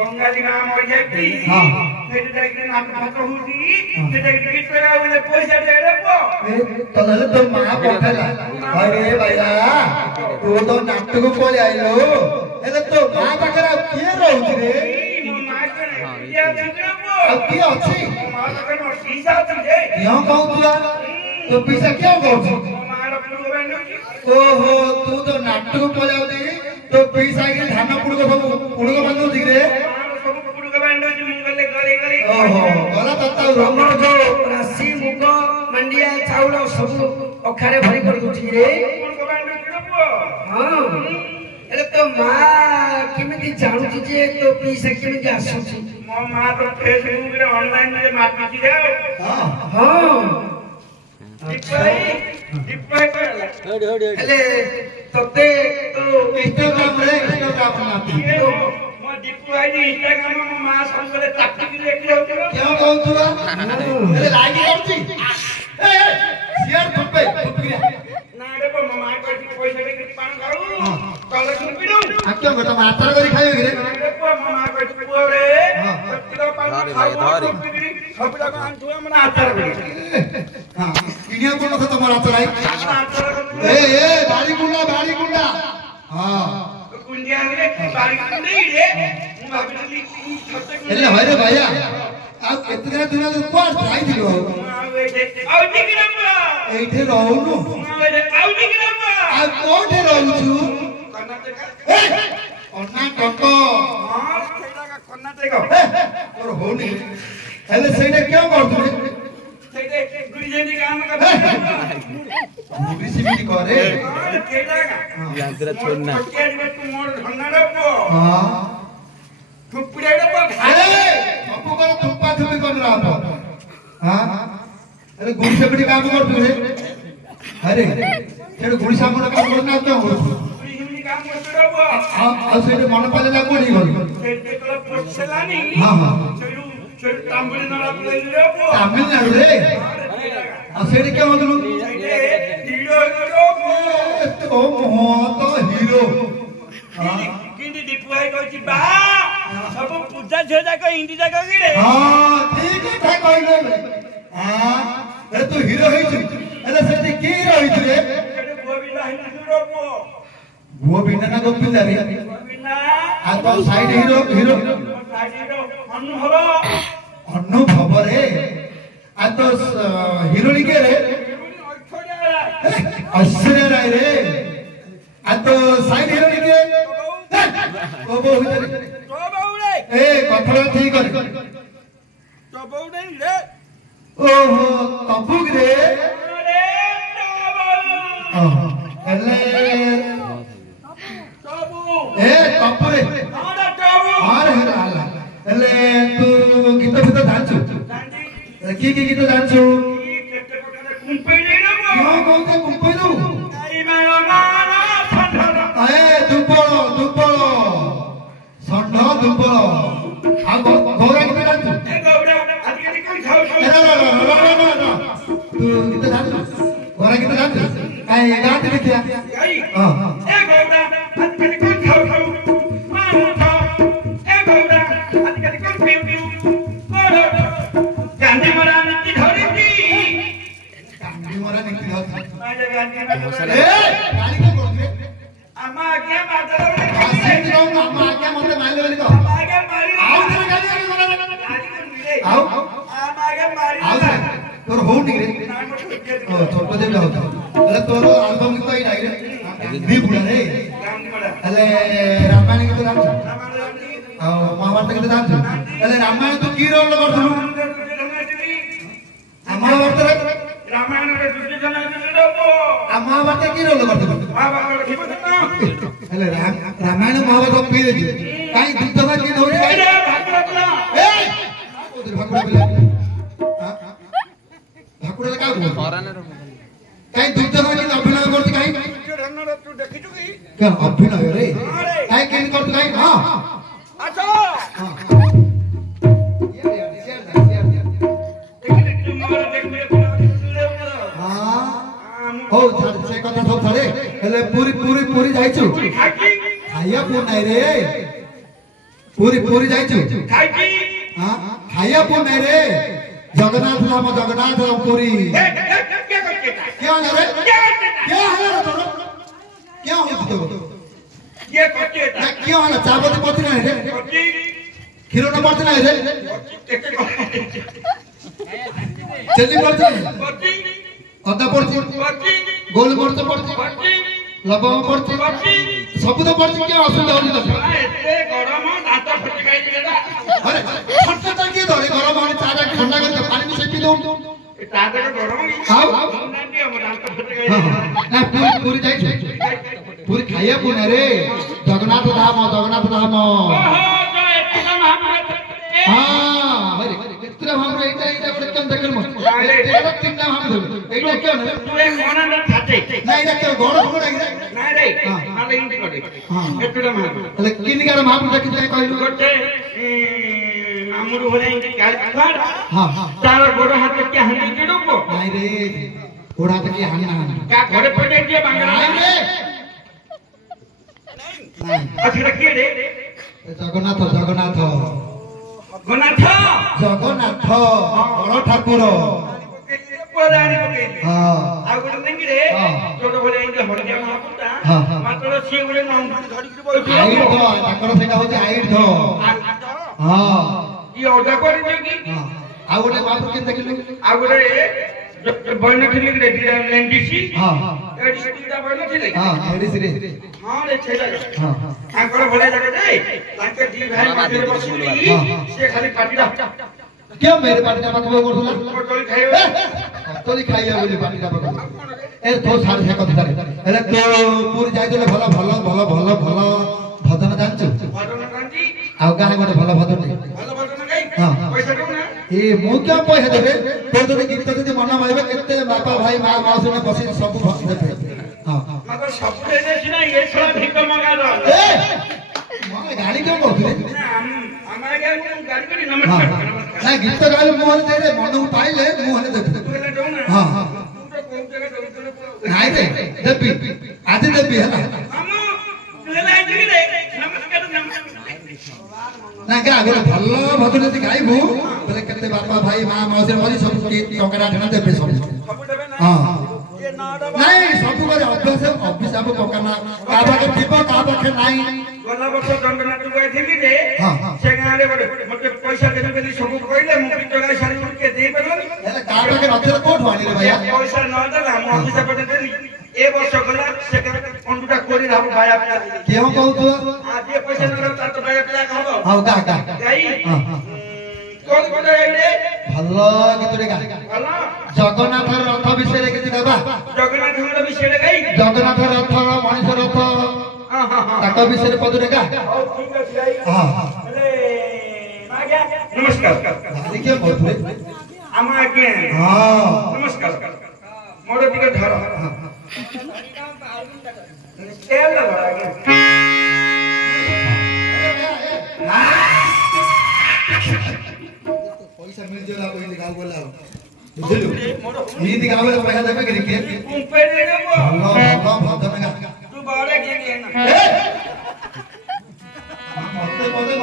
बंगाली नाम हो जाती हां सेटे जाके नाम भात होती सेटे गीत लगा बोले पैसा दे रे पो तले तो मां पठला अरे भैया तू तो नाटक को आइलो एले तो मां पाखरा के रहउछ रे मो मां करे या दिकरा पो अब की अछि मां पाखरा पीसा अछि रे क्यों कहउछा तो पैसा क्यों कहउछ मां पुरो बेंडो ओहो तू तो नाटक को आउदी तो पैसा के धान पुड़को सब पुड़को बंदो दिख रे सब पुड़को बेंडो जी मुंगले गले गले ओहो गला तत्ता हमर जो राशि मुग मंडिया चाउल सब अखारे भरी कर दुची रे पुड़को बेंडो किरो पो हां एले तो मां केमिति जानुची जे तो पैसा केमिति आसुची मो मां तो फेसबुक रे ऑनलाइन रे मारती रे हां हां डिप्लाई करला एले तते तो इंस्टाग्राम बनाती मो डिप्लाई नी इंस्टाग्राम में मां संगले ताकि लेके जाऊ क्यों कहउछा अरे लागी करती ए शेयर थुपे थुपगिरा ना रे पो मां को पैसा के पान खाऊ कले सुन पिडू आ क्यों गोटा मातर करी खाइयो रे ना रे पो मां को पुओ रे किलो पान खाऊ सबला को आन दुआ मना आतर करी हां किनिया कोन से तुम्हारा चलाई ए बाड़ी गुंडा हां कुंडिया रे बारी कुंडी रे मु भाबिली छते एले भाई भैया आ केतना दिन कोन खाई दिलो आउ टिकरा पो एठे रहउनु आउ टिकरा पो आ कोठे रहउछु कर्नाटक कर्नाटक हां सेटा का कर्नाटक और होनी एले सेटा क्यों करतु रे सेटे गुरुजी काम कर मुबीसी भी करे सेटा का यांत्रा छोड़ना के तू मोर धन्ना पो हां थुपड़े रे पो अरे बापू को थुप्पा थुपी कर रहा हो हां अरे गुड़ी से बड़ी काम करतु रे अरे सेटा गुड़ी सामने काम करना क्यों हो गुरुजी काम कर पो आ सेटा मन पाले ला कोनी गल सेटे को पोछलानी हां हां चलू चल तांबड़ी नाला ले रे पो तमिलनाडु रे आ सेटा क्यों होदलु हीरो हीरो ओ मोह तो हीरो हां किंदी डिप्लाई करछि बा सब पूजा छेजा को हिंदी जाका कि रे हां ठीक है कहले हां अरे तू हीरो है छु अरे सेटा की हीरो है छु रे केटे गोविंदा हीरो पो वो बिना ना गोविंदा रे गोविंदा आ तो साइड हीरो अनुभव रे आ तो हिरोनी के रे ऐश्वर्या राय रे आ तो साइड हिरोनी के ओ बहु रे ए कथड़ा ठीक करे ओहो तबुक रे एले ए तपरे अरे हला एले तू गीत जानछु की गीत जानछु क्यों कहते कुंपई दू ए दुपळ संढ दुपळ आ गौरा गीत जानछु तू गीत जानछु गौरा गीत जानछु काई गात देखिया हां तोर हो नी रे छोटो जे होता अरे तोर एल्बम की कोई नाही रे दी बुडा रे अरे रामायण की तो जानछ आ महाभारत की तो जानछ अरे रामायण तो की रोल करथलु महाभारत रे रामायण रे दुर्योधन रे पो महाभारत की रोल करथलु महाभारत की अरे रामायण महाभारत पी दे काई दुर्योधन की होई काई ए उधर भाकुड़ा बिला भाकुड़ा का काई दुर्योधन की अभिनय करती काई दुर्योधन तू देखिछु की क्या अभिनय रे काई केन करती काई हां अच्छा हो से कथा सब छाड़े हेले पूरी पूरी पूरी जाइछु खाइया पु नाही रे पूरी पूरी जाइछु खाइकी हां खाया को नहीं रे जगन्नाथ धाम पूरी क्या करते था क्या है रे क्या है रे तोरो क्या हो तो ये करते था क्या है चाबती पति नहीं रे खीरो न पड़ते नहीं रे चली पड़ते पति अदा पड़ते पति गोल पड़ते पड़ते पति लबंग पड़ते पति सब तो पड़ते क्या असुविधा होनी तो एते गरम दांत फटकाई देला अरे फटका तक के धरे गरम होने चारा ठंडा करके पानी में से पी दो दांत का गरम आओ नहीं हम दांत फटकाई ना पूरी पूरी जाइछु पूरी खाइया को नहीं रे जगन्नाथ धाम ओहो जो एते महापुरुष हां अरे कितना हमरा एटा एटा प्रत्यम देखल मत एटा तीन नाम हम देबे एटा क्यों ना तू एक मना न थाते ना एटा क्यों गोड़ गोड़ आगे नहीं रे माले इंटी करे हां एते महापुरुष એટલે કિનગાર મહાપુરુષ कितना कहलु गोटे আমুরু হলে इंटी কাল খাড় हां हां तार गोड़ हाथ के हंडी केडोको नहीं रे ओड़ा तक के हां ना का घरे पड़े दिए बांगला नहीं रे नहीं अच्छा रखिए रे जगन्नाथ जगन्नाथ गनाथ जगन्नाथ बड़ ठाकुर पराणी पकेली हां आ गोटे नहीं रे छोट भले इंटी हड़िया महापुता हां हां मात्र सी गोटे नाम धरि के बोलछि आईड ध ताकर सेटा होचे आईड ध हां ये ओडा କରି जोगी हां आ गोटे महापुरुष के देखलु आ गोटे बन थिले रे एनडीसी हां हां एडीसी दा बन थिले हां एडिस रे हां रे छेला हां हां आंकर भले जगह दे तांके दी भाई मध्य बसुली से खाली पाटीला क्या मेरे पार्टी का बकबो करथला पटोली खाइबे तोली खाइया बोली पार्टी का बकबो ए तो सारे से कथा रे एले तो पूरी जाई देले भला भला भला भला भला भजन जानछु भजन कांती आ गाने गोटे भला भजन भलो भजन गाई हां पैसा दो ना ए मु क्या पैसा देबे तो तो गीत जदी मन माइबे केते बापा भाई मां माउसी ने बसी सब देबे हां मगर सब देने सिना ये छला भिक मंगा दो ए माने गाड़ी क्यों बोलथले ना हमारे क्या गाड़ी करी हां नमस्कार ना गीत गाले मुंह दे दे मन पाइले मुंह देबे बोले दो ना हां हां तू तो कोन जगह दो नहीं रे देबी आज देबी है हम ले लाई रे नमस्कार ना क्या गोटे भल भजन यदि गाइबू बोले केते बापा भाई मां मौसी मौसी सब टंका ठेना देबे सब सब देबे ना हां ये ना दबा नहीं सब बारे अभ्यास अब पकाना का बाके टिपो का बाके नहीं गला वर्ष जंगनाथ गए थिली रे हां हां से गारे मते पैसा देबे बेली सब कहले मु पिटगा सारी के दे पेलनी एले का बाके रथर कोठ वाली रे भैया पैसा न देला हम ऑफिस पे देली ए वर्ष गला से अंडुटा कोरी रहब बाया केहो कहू तो आज ये पैसा न रहता तो बाया पिला कहबो हां का गाई हां हां कोन कोन रे भल गीतरे गा हला जगन्नाथ रथ विषय रे किति गाबा जगन्नाथ हमर विषय गाई जगन्नाथ रथ मनीष रथ हां हां हां ताका विषय पदरे गा और ठीक है गाई हां अरे आ गया नमस्कार देखिए बोलथले आमा आज्ञा हां नमस्कार मोर टिके धर तेल लगा आज्ञा पैसा मिल जाला कोई गाव बोला बुझलु हिंदी गावे तो पैसा देबे के के ऊपर ले गो भलो भजन गा तू बारे के ना मते मते